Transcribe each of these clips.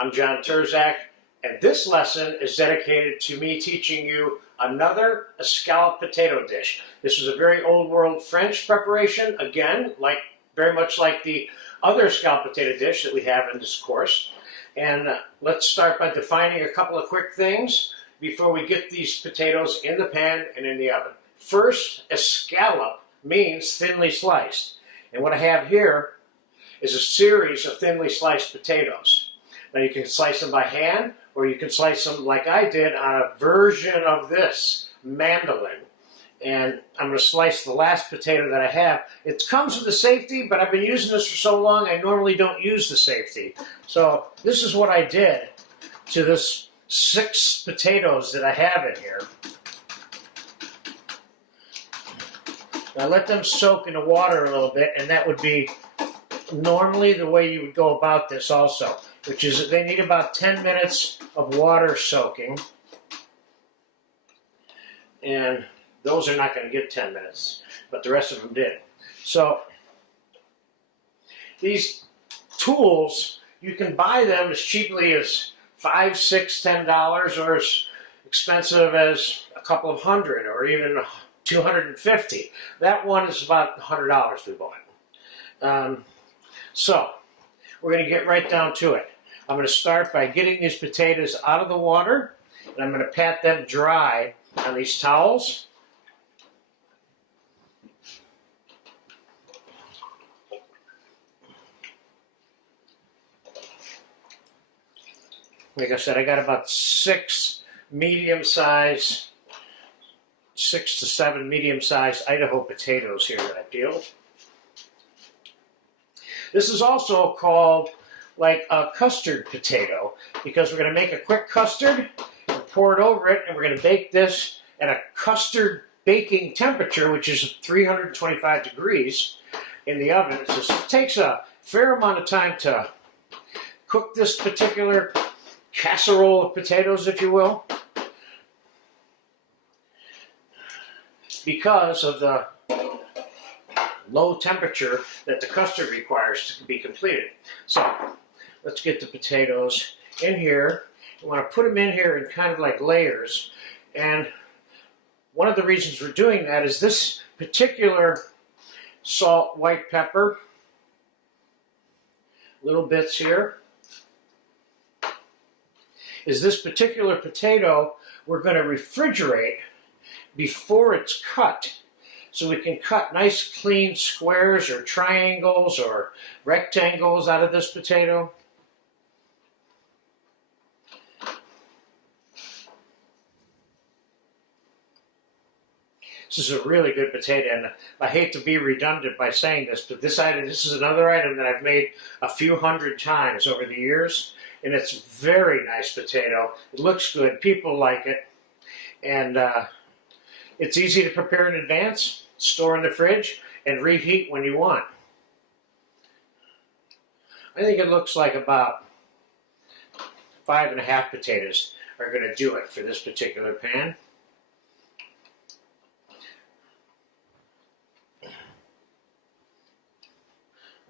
I'm John Terzak, and this lesson is dedicated to me teaching you another escalope potato dish. This is a very old world French preparation, again, very much like the other escalope potato dish that we have in this course. And let's start by defining a couple of quick things before we get these potatoes in the pan and in the oven. First, escalope means thinly sliced. And what I have here is a series of thinly sliced potatoes. Now you can slice them by hand, or you can slice them like I did on a version of this, mandolin. And I'm going to slice the last potato that I have. It comes with a safety, but I've been using this for so long, I normally don't use the safety. So this is what I did to this 6 potatoes that I have in here. I let them soak in the water a little bit, and that would be normally the way you would go about this also, which is they need about 10 minutes of water soaking. And those are not going to get 10 minutes, but the rest of them did. So these tools, you can buy them as cheaply as $5, $6, $10, or as expensive as a couple of hundred, or even $250. That one is about $100 we bought. So we're going to get right down to it. I'm going to start by getting these potatoes out of the water, and I'm going to pat them dry on these towels. Like I said, I got about 6 to 7 medium-sized Idaho potatoes here that I peeled. This is also called like a custard potato because we're going to make a quick custard and pour it over it, and we're going to bake this at a custard baking temperature, which is 325 degrees in the oven. It takes a fair amount of time to cook this particular casserole of potatoes, if you will, because of the low temperature that the custard requires to be completed. So let's get the potatoes in here. We want to put them in here in kind of like layers. And one of the reasons we're doing that is this particular salt, white pepper, little bits here, is this particular potato we're going to refrigerate before it's cut. So we can cut nice clean squares or triangles or rectangles out of this potato. This is a really good potato, and I hate to be redundant by saying this, but this is another item that I've made a few hundred times over the years, and it's a very nice potato. It looks good, people like it, and it's easy to prepare in advance, store in the fridge, and reheat when you want. I think it looks like about 5½ potatoes are going to do it for this particular pan.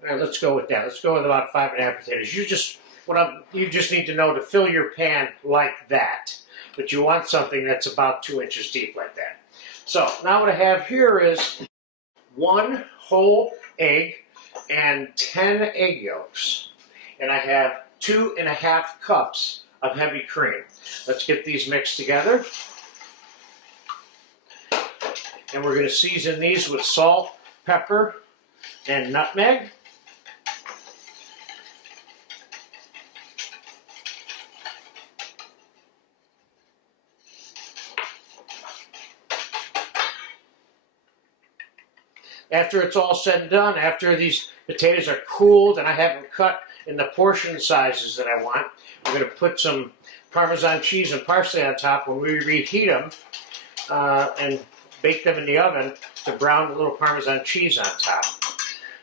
All right, let's go with that. Let's go with about 5½ potatoes. You just need to know to fill your pan like that, but you want something that's about 2 inches deep like that. So now what I have here is 1 whole egg and 10 egg yolks. And I have 2½ cups of heavy cream. Let's get these mixed together. And we're going to season these with salt, pepper, and nutmeg. After it's all said and done, after these potatoes are cooled and I have them cut in the portion sizes that I want, we're going to put some Parmesan cheese and parsley on top when we reheat them and bake them in the oven to brown a little Parmesan cheese on top.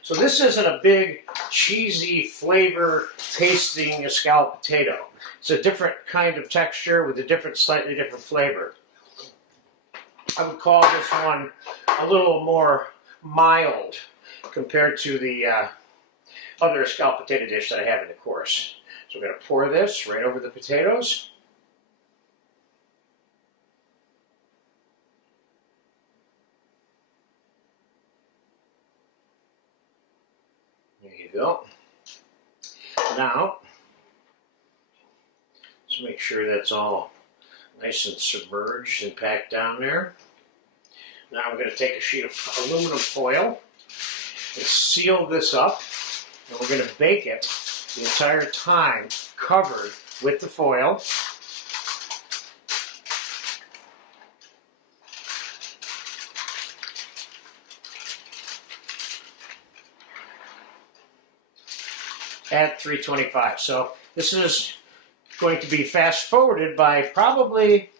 So this isn't a big cheesy flavor tasting escalope potato. It's a different kind of texture with a slightly different flavor. I would call this one a little more mild compared to the other escalope potato dish that I have in the course. So we're going to pour this right over the potatoes. There you go. Now, let's make sure that's all nice and submerged and packed down there. Now I'm going to take a sheet of aluminum foil and seal this up, and we're going to bake it the entire time covered with the foil. At 325. So this is going to be fast forwarded by probably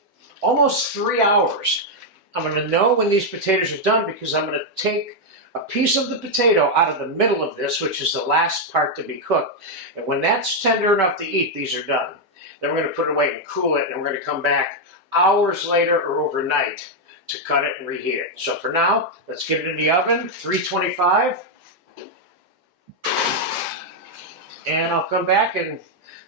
almost 3 hours. I'm going to know when these potatoes are done because I'm going to take a piece of the potato out of the middle of this, which is the last part to be cooked. And when that's tender enough to eat, these are done. Then we're going to put it away and cool it, and we're going to come back hours later or overnight to cut it and reheat it. So for now, let's get it in the oven, 325. And I'll come back in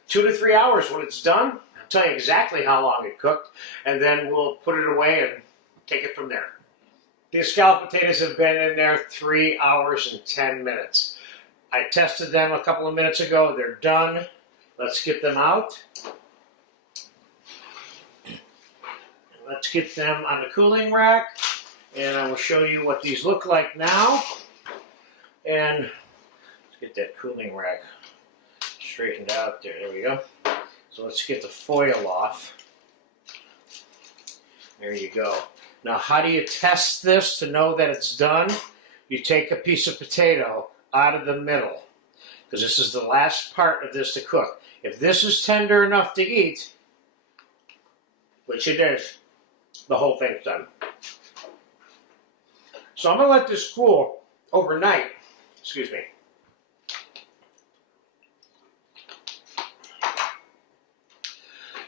2 to 3 hours when it's done. I'll tell you exactly how long it cooked, and then we'll put it away and take it from there. The escalope potatoes have been in there 3 hours and 10 minutes. I tested them a couple of minutes ago. They're done. Let's get them out. Let's get them on the cooling rack, and I will show you what these look like now. And let's get that cooling rack straightened out there. There we go. So let's get the foil off. There you go. Now, how do you test this to know that it's done? You take a piece of potato out of the middle, because this is the last part of this to cook. If this is tender enough to eat, which it is, the whole thing's done. So I'm going to let this cool overnight. Excuse me.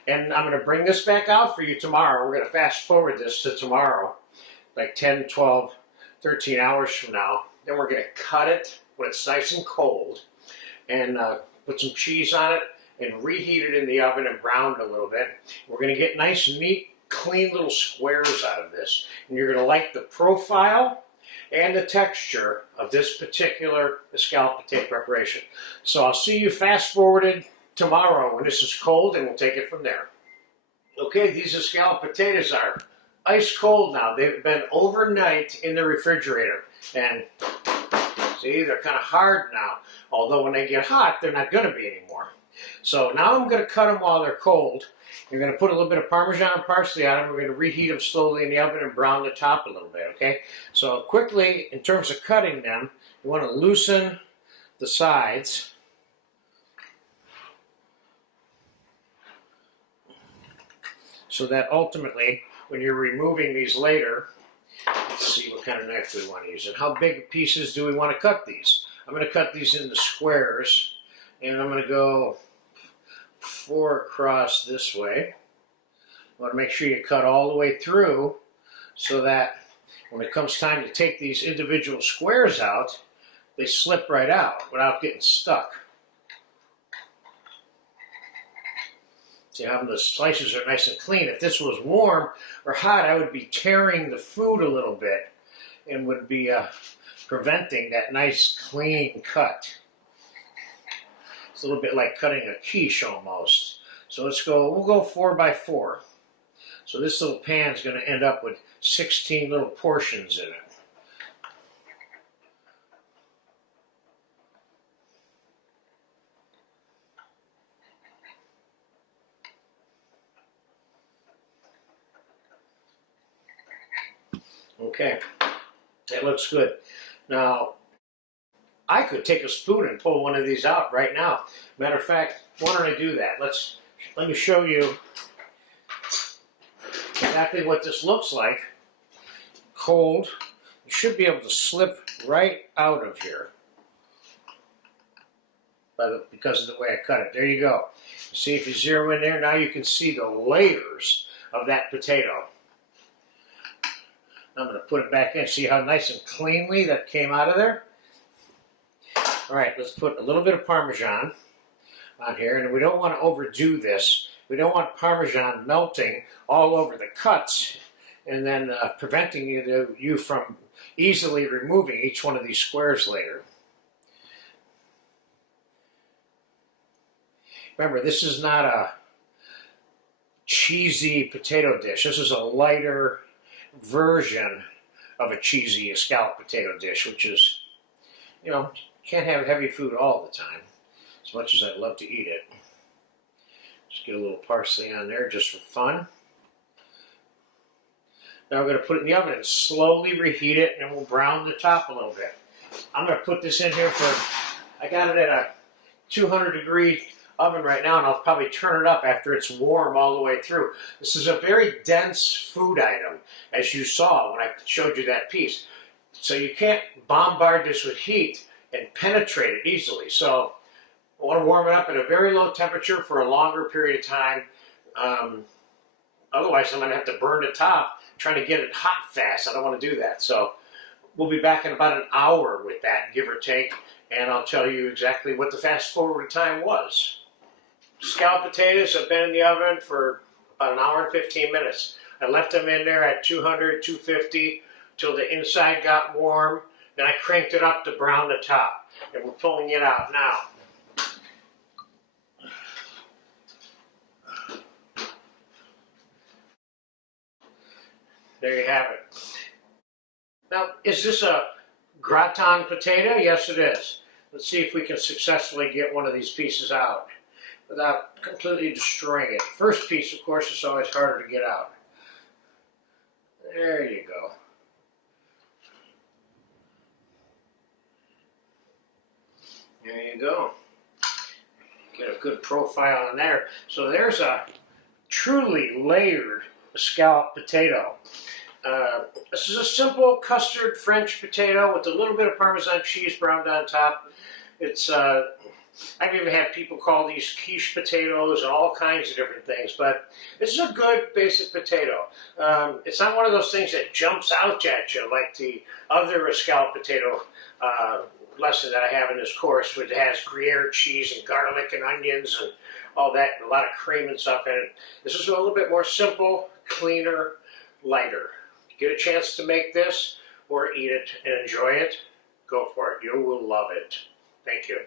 And I'm going to bring this back out for you tomorrow. We're going to fast forward this to tomorrow, like 10, 12, 13 hours from now. Then we're going to cut it when it's nice and cold and put some cheese on it and reheat it in the oven and brown it a little bit. We're going to get nice, neat, clean little squares out of this. And you're going to like the profile and the texture of this particular escalope potato preparation. So I'll see you fast forwarded tomorrow when this is cold, and we'll take it from there. Okay, these escalope potatoes are ice cold now. They've been overnight in the refrigerator, and see, they're kind of hard now. Although when they get hot, they're not going to be anymore. So now I'm going to cut them while they're cold. You're going to put a little bit of Parmesan and parsley on them. We're going to reheat them slowly in the oven and brown the top a little bit, okay? So quickly, in terms of cutting them, you want to loosen the sides. So that ultimately, when you're removing these later, let's see what kind of knife we want to use and how big pieces do we want to cut these. I'm going to cut these into squares, and I'm going to go 4 across this way. You want to make sure you cut all the way through so that when it comes time to take these individual squares out, they slip right out without getting stuck. See how the slices are nice and clean. If this was warm or hot, I would be tearing the food a little bit and would be preventing that nice clean cut. It's a little bit like cutting a quiche almost. So we'll go 4 by 4. So this little pan is going to end up with 16 little portions in it. Okay, that looks good. Now, I could take a spoon and pull one of these out right now. Matter of fact, why don't I do that? Let me show you exactly what this looks like. Cold. You should be able to slip right out of here because of the way I cut it. There you go. See, if you zero in there, now you can see the layers of that potato. I'm going to put it back in. See how nice and cleanly that came out of there? All right, let's put a little bit of Parmesan on here, and we don't want to overdo this. We don't want Parmesan melting all over the cuts and then preventing you from easily removing each one of these squares later. Remember, this is not a cheesy potato dish. This is a lighter version of a cheesy escalloped potato dish, which is, you know, can't have heavy food all the time, as much as I'd love to eat it. Just get a little parsley on there just for fun. Now we're going to put it in the oven and slowly reheat it, and we'll brown the top a little bit. I'm going to put this in here I got it at a 200-degree oven right now, and I'll probably turn it up after it's warm all the way through. This is a very dense food item, as you saw when I showed you that piece. So you can't bombard this with heat and penetrate it easily. So I want to warm it up at a very low temperature for a longer period of time. Otherwise, I'm going to have to burn the top trying to get it hot fast. I don't want to do that. So we'll be back in about an hour with that, give or take, and I'll tell you exactly what the fast forward time was. Scalloped potatoes have been in the oven for about an hour and 15 minutes. I left them in there at 200, 250 till the inside got warm. Then I cranked it up to brown the top. And we're pulling it out now. There you have it. Now, is this a gratin potato? Yes, it is. Let's see if we can successfully get one of these pieces out without completely destroying it. First piece, of course, is always harder to get out. There you go. There you go. Get a good profile in there. So there's a truly layered scalloped potato. This is a simple custard French potato with a little bit of Parmesan cheese browned on top. It's I've even had people call these quiche potatoes and all kinds of different things, but this is a good basic potato. It's not one of those things that jumps out at you like the other scalloped potato lesson that I have in this course, which has Gruyere cheese and garlic and onions and all that, and a lot of cream and stuff in it. This is a little bit more simple, cleaner, lighter. Get a chance to make this or eat it and enjoy it, go for it. You will love it. Thank you.